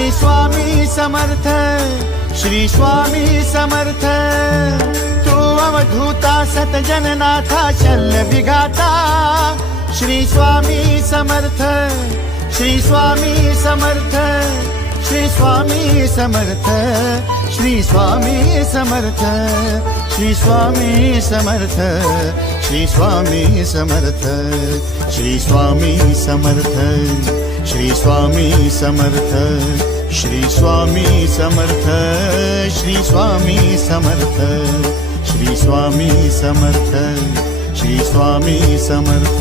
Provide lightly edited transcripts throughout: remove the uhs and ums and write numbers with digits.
श्री स्वामी समर्थ, श्री स्वामी समर्थ। तू अवधूता सतजननाथा शल्य विघाता, श्री स्वामी समर्थ, श्री स्वामी समर्थ, श्री स्वामी समर्थ, श्री स्वामी समर्थ, श्री स्वामी समर्थ, श्री स्वामी समर्थ, श्री स्वामी समर्थ, श्री स्वामी समर्थ, श्री स्वामी समर्थ, श्री स्वामी समर्थ, श्री स्वामी समर्थ, श्री स्वामी समर्थ।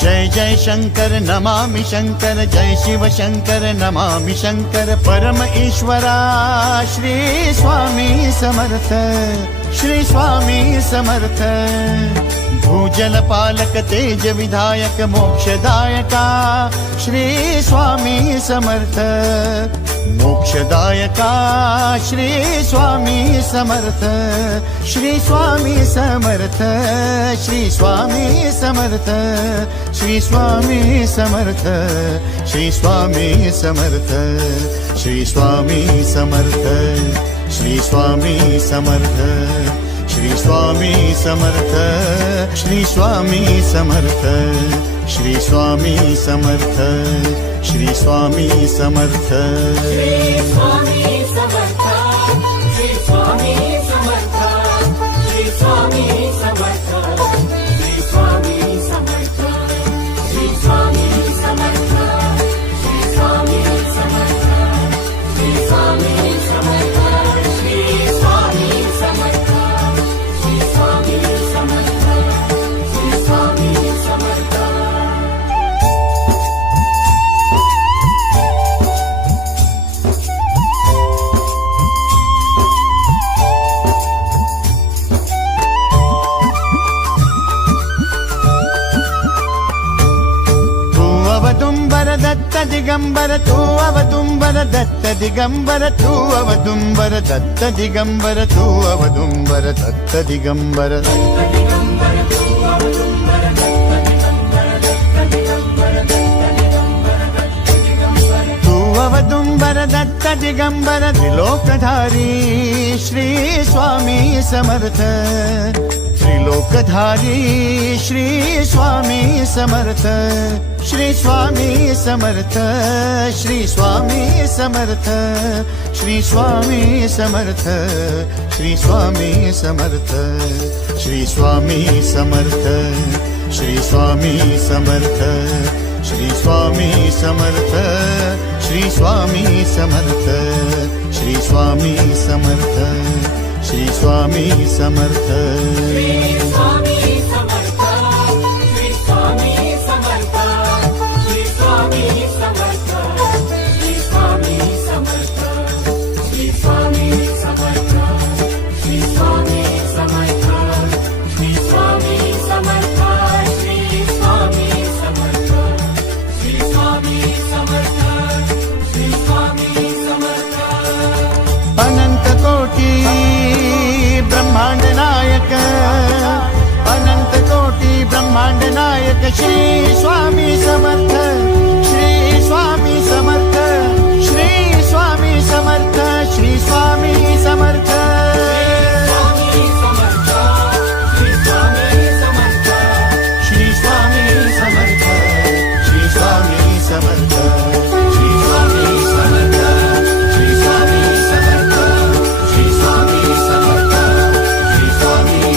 जय जय शंकर नमामि शंकर, जय शिव शंकर नमामि शंकर। परम ईश्वरा श्री स्वामी समर्थ, श्री स्वामी समर्थ। भूजल पालक तेज विधायक मोक्षदायका, श्री स्वामी समर्थ। मोक्षदायका श्री स्वामी समर्थ, श्री स्वामी समर्थ, श्री स्वामी समर्थ, श्री स्वामी समर्थ, श्री स्वामी समर्थ, श्री स्वामी समर्थ, श्री स्वामी समर्थ, श्री स्वामी समर्थ, श्री स्वामी समर्थ, श्री स्वामी समर्थ, श्री स्वामी समर्थ। श्री स्वामी समर्थ, श्री स्वामी समर्थ, श्री स्वामी समर्थ, श्री स्वामी समर्थ, श्री स्वामी समर्थ, श्री स्वामी समर्थ, श्री स्वामी समर्थ, श्री स्वामी समर्थ, श्री स्वामी समर्थ, श्री स्वामी समर्थ। अवदुंबर दत्त दिगंबर, तू अवदुंबर दत्त दिगंबर, तू अवदुंबर दत्त दिगंबर, तू अवदुंबर दत्त दिगंबर। तू अवदुंबर दत्त दिगंबर, त्रिलोकधारी श्री स्वामी समर्थ। त्रिलोकधारी श्री स्वामी समर्थ, श्री स्वामी समर्थ, श्री स्वामी समर्थ, श्री स्वामी समर्थ, श्री स्वामी समर्थ, श्री स्वामी समर्थ, श्री स्वामी समर्थ, श्री स्वामी समर्थ, श्री स्वामी समर्थ, श्री स्वामी समर्थ, श्री स्वामी समर्थ। श्री स्वामी समर्थ, श्री स्वामी समर्थ, श्री स्वामी समर्थ, श्री स्वामी समर्थ, श्री स्वामी समर्थ, श्री स्वामी समर्थ, श्री स्वामी समर्थ, श्री स्वामी समर्थ, श्री स्वामी समर्थ, श्री स्वामी समर्थ। अनंत कोटी ब्रह्मांड नायक, अनंत कोटी ब्रह्मांड नायक श्री